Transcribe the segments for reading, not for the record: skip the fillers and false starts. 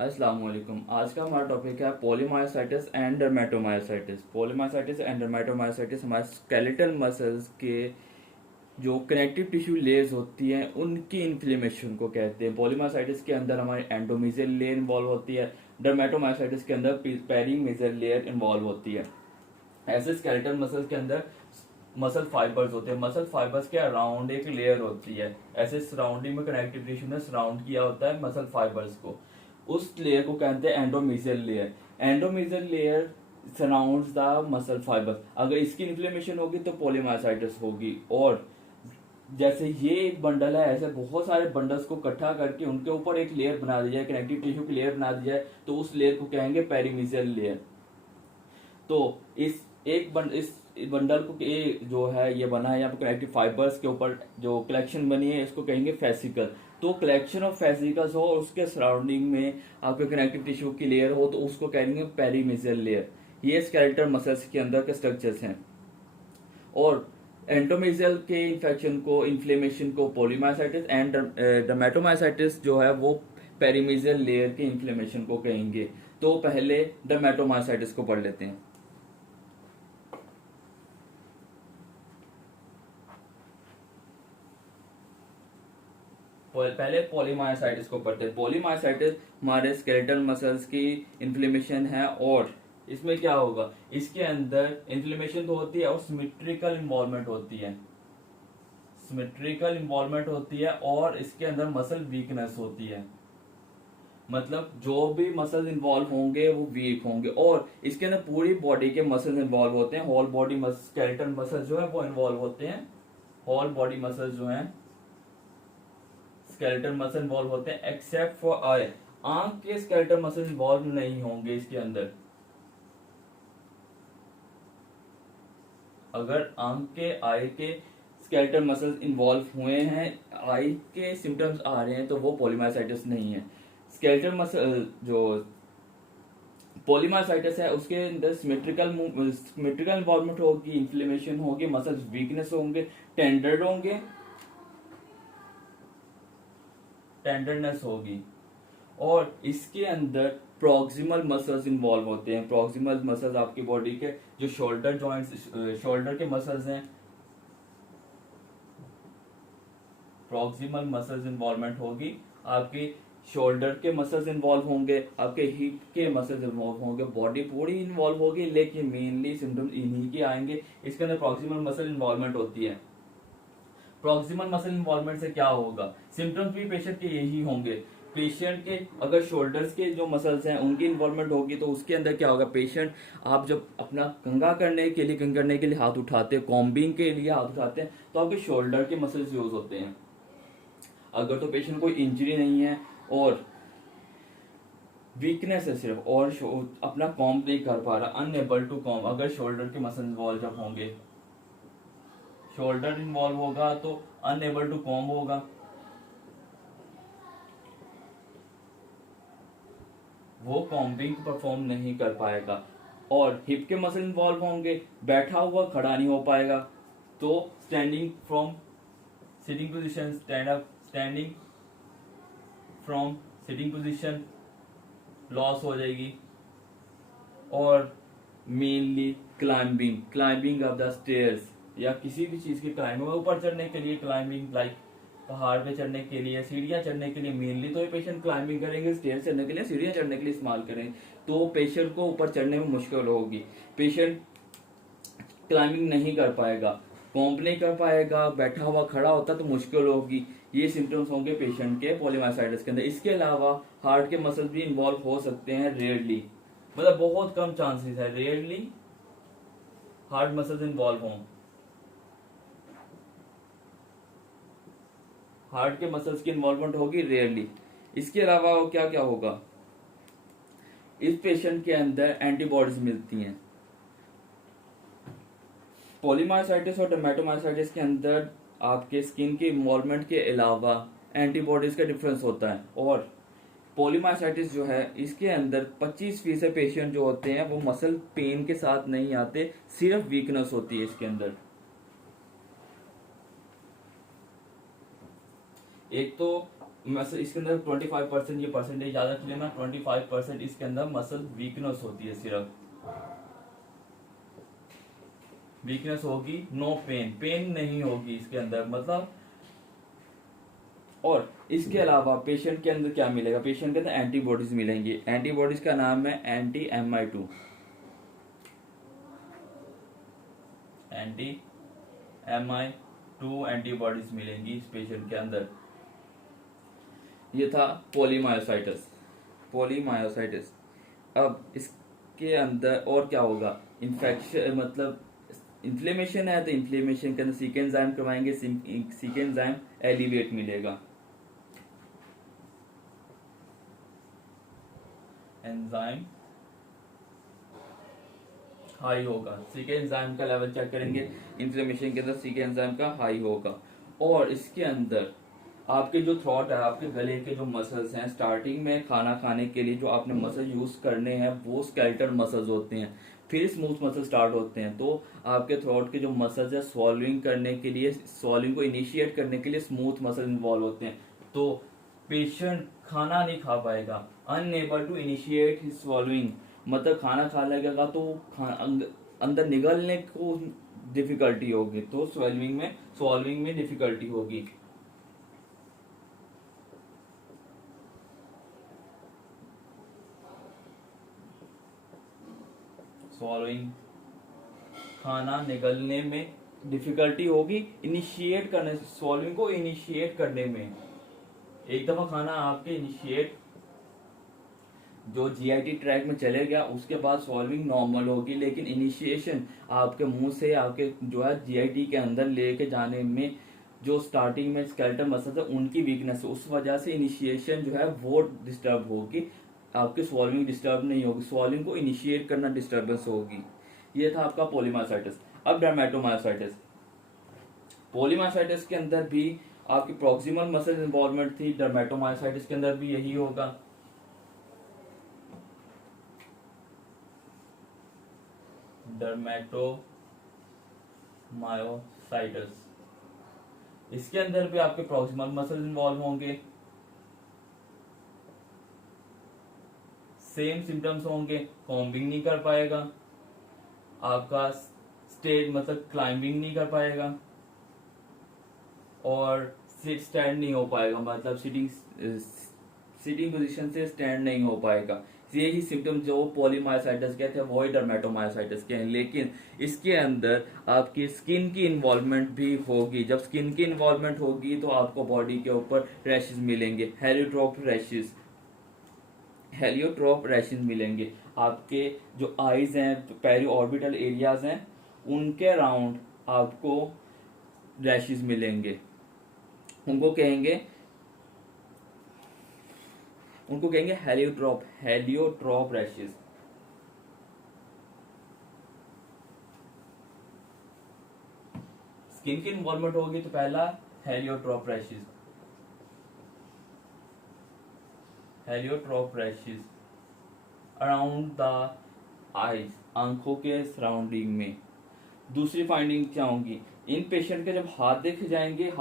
अस्सलाम वालेकुम। आज का हमारा टॉपिक है polymyositis and dermatomyositis. Polymyositis and dermatomyositis हमारे स्केलेटल मसल्स के जो कनेक्टिव टिश्यू लेयर्स होती हैं उनकी इन्फ्लेमेशन को कहते हैं। पॉलीमायोसाइटिस के अंदर हमारी एंडोमीजियल लेयर इन्वॉल्व होती है। डर्मेटोमायोसाइटिस के अंदर पेरीमीजियल लेयर इन्वॉल्व होती है। ऐसे स्केलेटल मसल्स के अंदर मसल फाइबर्स होते हैं। मसल फाइबर्स के अराउंड एक लेयर होती है। ऐसे सराउंडिंग में कनेक्टिव टिश्यू ने सराउंड किया होता है मसल फाइबर्स को। उस लेयर को कहते हैं endomysial layer. Endomysial layer surrounds the muscle fibre. अगर इसकी इन्फ्लेमेशन होगी तो पॉलीमायोसाइटिस होगी। और जैसे ये एक बंडल है, ऐसे बहुत सारे बंडल्स को इकट्ठा करके उनके ऊपर एक लेयर बना दी जाए, कनेक्टिव टिश्यू की लेयर बना दी जाए, तो उस लेयर को कहेंगे पेरीमीजियल लेयर। तो इस बंडल को जो है ये बना है यहाँ पे कनेक्टिव फाइबर्स के ऊपर जो कलेक्शन बनी है इसको कहेंगे फेसिकल। तो कलेक्शन ऑफ फेसिकल्स हो और उसके सराउंडिंग में आपके कनेक्टिव टिश्यू की लेयर हो तो उसको कहेंगे पेरीमीजियल लेयर। ये स्केलेटल मसल्स के अंदर के स्ट्रक्चर्स हैं। और एंडोमीजियल के इन्फेक्शन को, इन्फ्लेमेशन को पॉलीमायोसाइटिस एंड डर्मेटोमायोसाइटिस जो है वो पेरीमीजियल लेयर के इन्फ्लेमेशन को कहेंगे। तो पहले डर्मेटोमायोसाइटिस को पढ़ लेते हैं। पहले पॉलीमायोसाइटिस को पढ़ते हैं। पॉलीमायोसाइटिस हमारे स्केलेटल मसल्स की इन्फ्लेमेशन है। और इसमें क्या होगा, इसके अंदर इन्फ्लेमेशन तो होती है और सिमेट्रिकल इन्वॉल्वमेंट होती है। सिमेट्रिकल इन्वॉल्वमेंट होती है और इसके अंदर मसल वीकनेस होती है। मतलब जो भी मसल इन्वॉल्व होंगे वो वीक होंगे। और इसके अंदर पूरी बॉडी के मसल इन्वॉल्व होते हैं। होल बॉडी स्केलेटल मसल जो है वो इन्वॉल्व होते हैं। होल बॉडी मसल जो है स्केलेटल मसल इन्वॉल्व होते हैं एक्सेप्ट फॉर आई। आंख के स्केलेटल मसल इन्वॉल्व नहीं होंगे इसके अंदर। अगर आंख के, आई के स्केलेटल मसल्स इन्वॉल्व हुए हैं, आई के सिम्टम्स आ रहे हैं, तो वो पॉलीमायोसाइटिस नहीं है। स्केलेटल मसल जो पॉलीमायोसाइटिस है उसके अंदर सिमेट्रिकल इन्वॉल्वमेंट होगी, इन्फ्लेमेशन होगी, मसल्स वीकनेस होंगे, टेंडर होंगे, टेंडरनेस होगी। और इसके अंदर प्रॉक्सिमल मसल्स इन्वॉल्व होते हैं। प्रॉक्सिमल मसल्स आपकी बॉडी के जो शोल्डर जॉइंट्स, शोल्डर के मसल्स हैं, प्रॉक्सिमल मसल्स इन्वॉल्वमेंट होगी। आपकी शोल्डर के मसल्स इन्वॉल्व होंगे, आपके हिप के मसल्स इन्वॉल्व होंगे, बॉडी पूरी इन्वॉल्व होगी, लेकिन मेनली सिम्टम्स इन्हीं के आएंगे। इसके अंदर प्रॉक्सिमल मसल इन्वॉल्वमेंट होती है। प्रॉक्सिमल मसल इन्वॉल्वमेंट से क्या होगा, सिम्टम्स भी पेशेंट के यही होंगे। पेशेंट के अगर शोल्डर्स के जो मसल्स हैं उनकी इन्वॉल्वमेंट होगी तो उसके अंदर क्या होगा, पेशेंट आप जब अपना कंघा करने के लिए हाथ उठाते हैं, कॉम्बिंग के लिए हाथ उठाते हैं, तो आपके शोल्डर के मसल्स यूज होते हैं। अगर तो पेशेंट कोई इंजरी नहीं है और वीकनेस है सिर्फ, और अपना कॉम्ब नहीं कर पा रहा, अनएबल टू कॉम्ब, अगर शोल्डर के मसल इन्वॉल्व जब होंगे, शोल्डर इन्वॉल्व होगा तो अनएबल टू कॉम्ब होगा, वो कॉम्बिंग परफॉर्म नहीं कर पाएगा। और हिप के मसल इन्वॉल्व होंगे, बैठा हुआ खड़ा नहीं हो पाएगा, तो standing from sitting position, standing from sitting position loss हो जाएगी। और mainly climbing of the stairs या किसी भी चीज की क्लाइंबिंग, ऊपर चढ़ने के लिए क्लाइंबिंग, लाइक पहाड़ पे चढ़ने के लिए, सीढ़ियां चढ़ने के लिए, मेनली तो ये पेशेंट क्लाइंबिंग करेंगे, स्टेयर चढ़ने के लिए, सीढ़ियां चढ़ने के लिए इस्तेमाल करेंगे, तो पेशेंट को ऊपर चढ़ने में मुश्किल होगी। पेशेंट क्लाइंबिंग नहीं कर पाएगा, कॉम्ब नहीं कर पाएगा, बैठा हुआ खड़ा होता तो मुश्किल होगी। ये सिम्टम्स होंगे पेशेंट के पॉलीमायोसाइटिस के अंदर। इसके अलावा हार्ट के मसल भी इन्वॉल्व हो सकते हैं, रेयरली, मतलब बहुत कम चांसेस है, रेयरली हार्ट मसल्स इन्वॉल्व हों। हार्ट के मसल्स की इन्वॉल्वमेंट होगी रेयरली। इसके अलावा क्या क्या होगा, इस पेशेंट के अंदर एंटीबॉडीज मिलती हैं। पॉलीमायोसाइटिस और डर्मेटोमायोसाइटिस के अंदर आपके स्किन के इन्वॉल्वमेंट के अलावा एंटीबॉडीज का डिफरेंस होता है। और पॉलीमायोसाइटिस जो है इसके अंदर 25% पेशेंट जो होते हैं वो मसल पेन के साथ नहीं आते, सिर्फ वीकनेस होती है इसके अंदर। एक तो मसल इसके अंदर 25%, ये परसेंटेज याद रख लेना, 25% इसके अंदर मसल वीकनेस होती है, सिर्फ वीकनेस होगी, नो पेन, पेन नहीं होगी इसके अंदर, मतलब। और इसके अलावा पेशेंट के अंदर क्या मिलेगा, पेशेंट के अंदर एंटीबॉडीज मिलेंगी। एंटीबॉडीज का नाम है anti-MI2, anti-MI2 एंटीबॉडीज मिलेंगी इस पेशेंट के अंदर। ये था पोलीमायोसाइटिस। पोलीमायोसाइटिस। अब इसके अंदर और क्या होगा, इन्फेक्शन, मतलब इन्फ्लेमेशन है, तो इन्फ्लेमेशन के अंदर सीक एंजाइम करवाएंगे, सीक एंजाइम एलिवेट मिलेगा, एंजाइम हाई होगा, सीक एंजाइम का लेवल चेक करेंगे, इन्फ्लेमेशन के अंदर सीक एंजाइम का हाई होगा। और इसके अंदर आपके जो थ्रोट है, आपके गले के जो मसल्स हैं, स्टार्टिंग में खाना खाने के लिए जो आपने मसल यूज करने हैं वो स्केलेटल मसल्स होते हैं, फिर स्मूथ मसल स्टार्ट होते हैं। तो आपके थ्रोट के जो मसल्स है, स्वॉल्विंग करने के लिए, स्वॉल्विंग को इनिशिएट करने के लिए स्मूथ मसल इन्वॉल्व होते हैं। तो पेशेंट खाना नहीं खा पाएगा, अनएबल टू इनिशिएट हिज स्वॉल्विंग, मतलब खाना खा लगेगा तो अंदर निगलने को डिफिकल्टी होगी, तो स्वॉल्विंग में डिफिकल्टी होगी। स्वॉलोइंग, खाना निगलने में डिफिकल्टी होगी, इनिशिएट करने, स्वॉलोइंग को इनिशिएट करने में। एक दफा खाना आपके इनिशिएट जो जीआईटी ट्रैक में चले गया, उसके बाद स्वॉल्विंग नॉर्मल होगी, लेकिन इनिशिएशन आपके मुंह से आपके जो है जीआईटी के अंदर लेके जाने में जो स्टार्टिंग में स्केलेटल मसल्स है उनकी वीकनेस है, उस वजह से इनिशिएशन जो है वो डिस्टर्ब होगी, आपकी स्वॉल्विंग डिस्टर्ब नहीं होगी, स्वॉल्विंग को इनिशिएट करना डिस्टर्बेंस होगी। ये था आपका पोलीमायोसाइटिस। अब डर्मेटोमायोसाइटिस। पोलीमायोसाइटिस के अंदर भी आपकी प्रॉक्सिमल मसल इन्वॉल्वमेंट थी, डर्मेटोमायोसाइटिस के अंदर भी यही होगा। डर्मेटोमायोसाइटिस, इसके अंदर भी आपके प्रॉक्सिमल मसल इन्वॉल्व होंगे, सेम सिम्टम्स होंगे, कॉम्बिंग नहीं कर पाएगा, आपका स्टेज मतलब क्लाइंबिंग नहीं कर पाएगा, और सिट स्टैंड नहीं हो पाएगा, मतलब सिटिंग पोजीशन से स्टैंड नहीं हो पाएगा। यही सिम्टम जो पोलीमायोसाइटिस के थे वही डर्मेटोमायोसाइटिस के हैं, लेकिन इसके अंदर आपकी स्किन की इन्वॉल्वमेंट भी होगी। जब स्किन की इन्वॉल्वमेंट होगी तो आपको बॉडी के ऊपर रैशेस मिलेंगे, हेलियोट्रोप रैशेस मिलेंगे। आपके जो आईज हैं, पेरी ऑर्बिटल एरियाज हैं, उनके अराउंड आपको रैशेस मिलेंगे। उनको कहेंगे हेलियोट्रोप रैशेस। स्किन की इन्वॉल्वमेंट होगी तो पहला heliotrope rashes, around the eyes, आंखों के सराउंडिंग में। दूसरी फाइंडिंग क्या होगी, इन पेशेंट के जब हाथ देखे जाएंगे,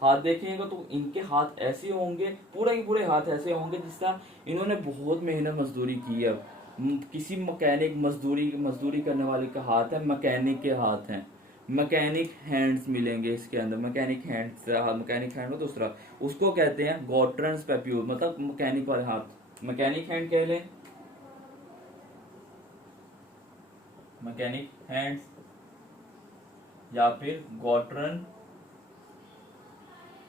हाथ देखेंगे तो इनके हाथ ऐसे होंगे, पूरे के पूरे हाथ ऐसे होंगे जिस तरह इन्होंने बहुत मेहनत मजदूरी की है। किसी मैकेनिक मजदूरी करने वाले का हाथ है, मैकेनिक के हाथ हैं, मैकेनिक हैंड्स मिलेंगे इसके अंदर। मैकेनिक हैंड में दूसरा उसको कहते हैं गॉट्रन्स पेप्यूल, मतलब मैकेनिक वाले हाथ, मैकेनिक हैंड कह लें, मैकेनिक हैंड्स या फिर गॉट्रन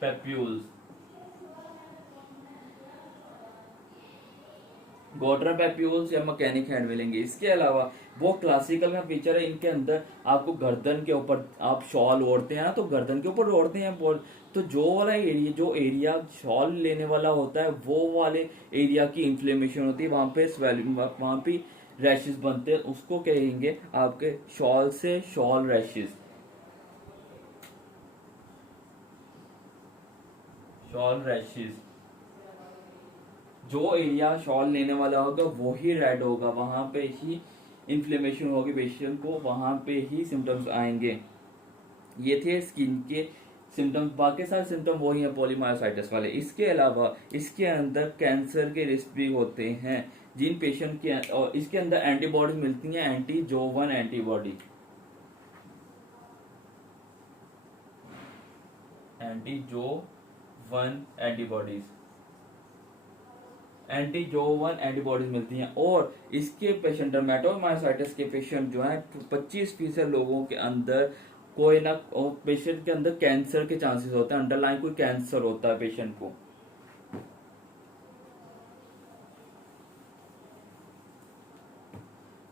पेप्यूल्स। गॉट्रन पेप्यूल्स या मैकेनिक हैंड मिलेंगे। इसके अलावा वो क्लासिकल का फीचर है, इनके अंदर आपको गर्दन के ऊपर, आप शॉल ओढ़ते हैं ना तो गर्दन के ऊपर ओढ़ते हैं, तो जो एरिया शॉल लेने वाला होता है वो वाले एरिया की इन्फ्लेमेशन होती है, वहां पे स्वेलिंग, वहां पे रैशेस बनते हैं, उसको कहेंगे आपके शॉल से शॉल रैशेस। शॉल रैशेस, जो एरिया शॉल लेने वाला होगा वो ही रेड होगा, वहां पे ही इन्फ्लेमेशन होगी पेशेंट को, वहां पे ही सिम्टम्स आएंगे। ये थे स्किन के सिम्टम्स, बाकी सारे सिम्टम वही हैं पॉलीमायोसाइटिस वाले। इसके अलावा इसके अंदर कैंसर के रिस्क भी होते हैं जिन पेशेंट के, और इसके अंदर एंटीबॉडीज मिलती हैं, एंटी-जो-1 एंटीबॉडी, एंटी-जो-1 एंटीबॉडीज, एंटी-जो-1 एंटीबॉडीज मिलती हैं। और इसके पेशेंट, डर्मेटोमायोसाइटिस के पेशेंट जो है 25% लोगों के अंदर कोई ना, पेशेंट के अंदर कैंसर के चांसेस होते हैं, अंडरलाइन कोई कैंसर होता है पेशेंट को।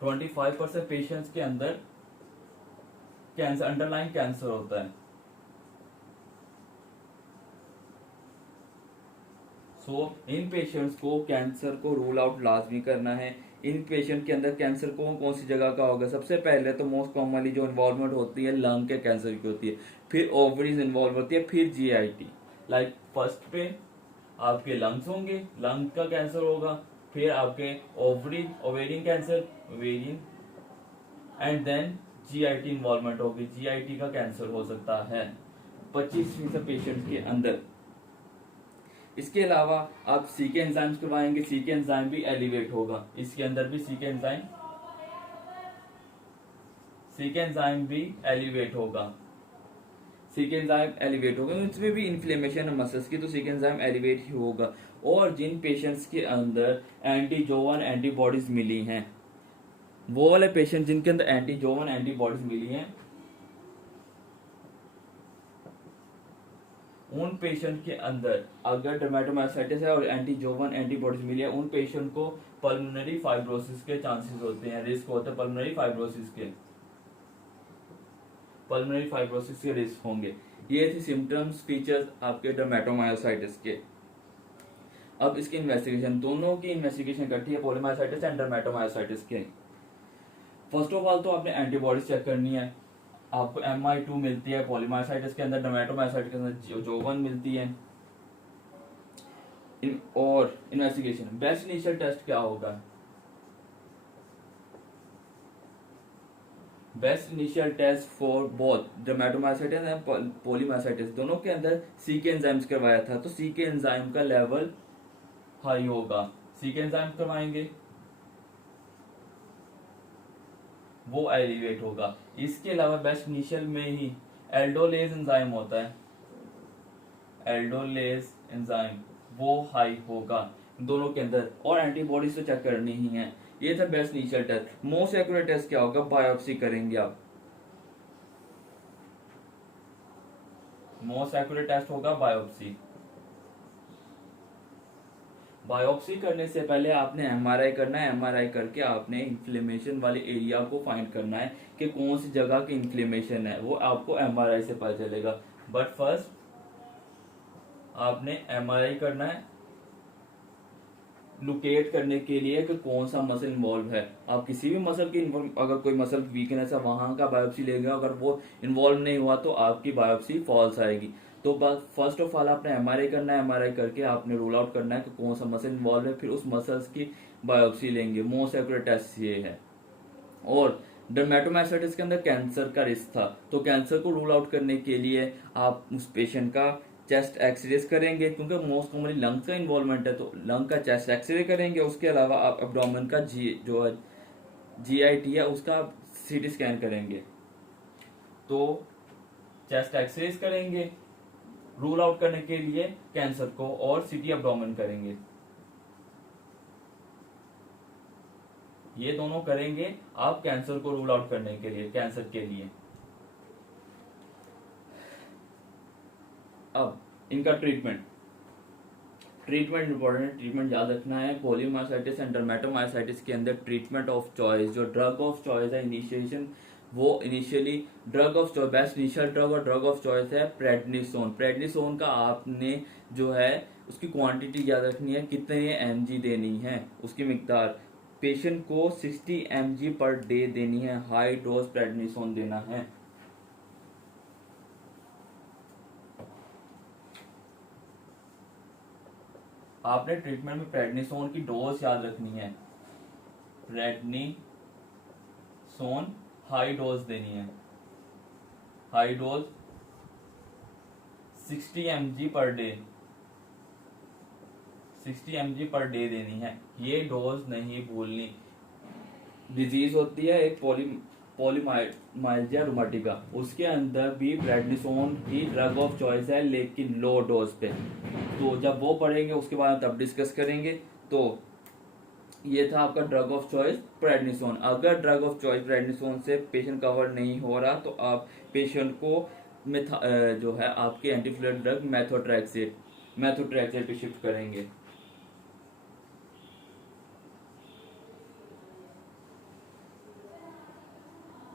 25% पेशेंट्स के अंदर कैंसर, अंडरलाइन कैंसर होता है। इन पेशेंट्स को कैंसर को रूल आउट लाजमी करना है। इन पेशेंट के अंदर कैंसर कौन कौन सी जगह का होगा? सबसे पहले तो मोस्ट कॉमनली जो इन्वॉल्वमेंट होती है लंग के कैंसर की होती है, फिर ओवरीज इन्वॉल्व होती है, फिर जीआईटी। लाइक फर्स्ट पे आपके लंग्स होंगे, लंग का कैंसर होगा, फिर आपके ovary, ovarian cancer, ovarian, and then GIT involvement होगी, जीआईटी का कैंसर हो सकता है 25% पेशेंट के अंदर। इसके अलावा आप सीके एंजाइम्स करवाएंगे, सीके एंजाइम भी एलिवेट होगा, इसके अंदर भी सीके एंजाइम भी एलिवेट होगा, सीके एंजाइम एलिवेट होगा, इसमें भी इन्फ्लेमेशन है मसल्स की, तो सीके एंजाइम एलिवेट ही होगा। और जिन पेशेंट्स के अंदर एंटी-जो-1 एंटीबॉडीज मिली हैं, वो वाले पेशेंट जिनके अंदर एंटी-जो-1 एंटीबॉडीज मिली हैं, उन पेशेंट के अंदर अगर डर्मेटोमायोसाइटिस है और एंटी-जो-1 एंटीबॉडीज मिली है, उन पेशेंट को पल्मोनरी फाइब्रोसिस के चांसेस होते हैं, रिस्क होता है पल्मोनरी फाइब्रोसिस के, पल्मोनरी फाइब्रोसिस के रिस्क होंगे। ये थे सिम्टम्स, फीचर्स आपके डर्मेटोमायोसाइटिस के। अब इसकी इन्वेस्टिगेशन, दोनों की इन्वेस्टिगेशन करती है, पॉलीमायोसाइटिस एंड डर्मेटोमायोसाइटिस के। फर्स्ट ऑफ ऑल तो आपने एंटीबॉडीज चेक करनी है, आपको MI2 मिलती है पॉलीमायोसाइटिस के अंदर, डर्मेटोमायोसाइटिस के अंदर जो-1 मिलती है। और इन्वेस्टिगेशन, बेस्ट इनिशियल टेस्ट क्या होगा? Best initial test for both dermatomyositis and polymyositis, दोनों के अंदर सीके एंजाइम्स करवाया था, तो सीके एंजाइम का लेवल हाई होगा, सीके एंजाइम करवाएंगे वो एलिवेट होगा। इसके अलावा बेस्ट इनिशियल में ही एल्डोलेज एंजाइम होता है, एल्डोलेज एंजाइम वो हाई होगा दोनों के अंदर, और एंटीबॉडीज तो चेक करनी ही है। ये था best initial test. Most accurate test क्या होगा? बायोप्सी करेंगे आप, मोस्ट एक्यूरेट टेस्ट होगा बायोप्सी। बायोप्सी करने से पहले आपने एमआरआई करना है, एमआरआई करके आपने इन्फ्लेमेशन वाले एरिया को फाइंड करना है कि कौन सी जगह की इन्फ्लेमेशन है, वो आपको एमआरआई से पता चलेगा। बट फर्स्ट आपने एमआरआई करना है लोकेट करने के लिए कि कौन सा मसल इन्वॉल्व है। आप किसी भी मसल की, अगर कोई मसल वीकनेस है वहां का बायोप्सी लेगा, अगर वो इन्वॉल्व नहीं हुआ तो आपकी बायोप्सी फॉल्स आएगी। तो फर्स्ट ऑफ ऑल आपने एमआरआई करना है, एमआरआई करके आपने रूल आउट करना है कि कौन सा मसल इन्वॉल्व है, फिर उस मसल्स की बायोप्सी लेंगे। मोस्ट एक्यूरेट टेस्ट ये है। और डर्मेटोमायोसाइटिस के अंदर कैंसर का रिस्क था, तो कैंसर को रूल आउट करने के लिए आप उस पेशेंट का चेस्ट एक्सरे करेंगे, क्योंकि मोस्ट कॉमनली लंग का इन्वॉल्वमेंट है, तो लंग का चेस्ट एक्सरे करेंगे। उसके अलावा आप एब्डोमेन का जीआईटी है उसका सीटी स्कैन करेंगे। तो चेस्ट एक्सरे करेंगे रूल आउट करने के लिए कैंसर को, और सीटी एब्डोमेन करेंगे, ये दोनों करेंगे आप कैंसर को रूल आउट करने के लिए, कैंसर के लिए। अब इनका ट्रीटमेंट इंपॉर्टेंट है, ट्रीटमेंट याद रखना है। पॉलीमायोसाइटिस एंड डर्मेटोमायोसाइटिस के अंदर ट्रीटमेंट ऑफ चॉइस, जो ड्रग ऑफ चॉइस है इनिशिएशन, वो initially drug of choice, best initial drug और ड्रग ऑफ चॉइस है प्रेडनिसोन। प्रेडनिसोन का आपने जो है उसकी क्वांटिटी याद रखनी है, कितने mg देनी है, उसकी मिकदार पेशेंट को 60 mg पर डे देनी है, हाई डोज प्रेडनिसोन देना है। आपने ट्रीटमेंट में प्रेडनिसोन की डोज याद रखनी है, प्रेडनिसोन हाई डोज देनी है, high dose 60 mg per day, 60 mg per day देनी है। ये डोज नहीं भूलनी। डिजीज होती है एक पॉलीमाइल्जिया रूमेटिका, उसके अंदर भी prednisone he drug of choice है, लेकिन लो डोज पे। तो जब वो पढ़ेंगे उसके बाद तब डिस्कस करेंगे। तो ये था आपका ड्रग ऑफ चॉइस प्रेडनिसोन। अगर ड्रग ऑफ चॉइस प्रेडनिसोन से पेशेंट कवर नहीं हो रहा तो आप पेशेंट को जो है आपके एंटीफ्लूएंट ड्रग मैथोट्रैक्सेट पे शिफ्ट करेंगे।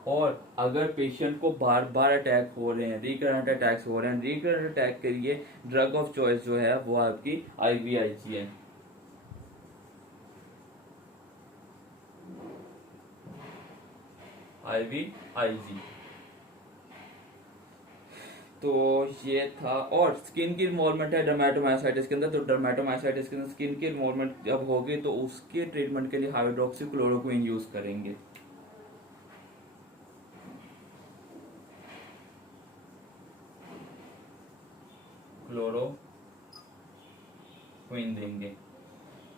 और अगर पेशेंट को बार बार अटैक हो रहे हैं, रिकरेंट अटैक्स हो रहे हैं, रिकरेंट अटैक के लिए ड्रग ऑफ चॉइस जो है वो आपकी IVIG है। IVIG। तो ये था। और स्किन की इन्वॉल्वमेंट है डर्मेटोमायोसाइटिस के अंदर। तो डर्मेटोमायोसाइटिस के अंदर स्किन की इन्वॉल्वमेंट जब होगी तो उसके ट्रीटमेंट के लिए हाइड्रोक्सीक्लोरोक्विन यूज करेंगे। क्लोरोक्विन देंगे।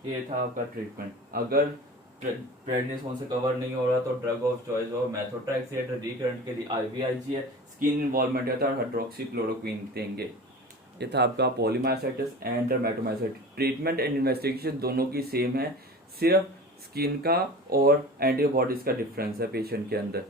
ये था आपका ट्रीटमेंट। अगर प्रेडनिसोन से कवर नहीं हो रहा तो ड्रग ऑफ चॉइस और मैथोट्रैक्सेट, रिकरेंट के लिए IVIG है, स्किन इन्वॉल्वमेंट है तो हाइड्रोक्सीक्लोरोक्विन देंगे। ये था आपका polymyositis and dermatomyositis. Treatment and investigation दोनों की सेम है, सिर्फ स्किन का और एंटीबॉडीज का डिफरेंस है पेशेंट के अंदर।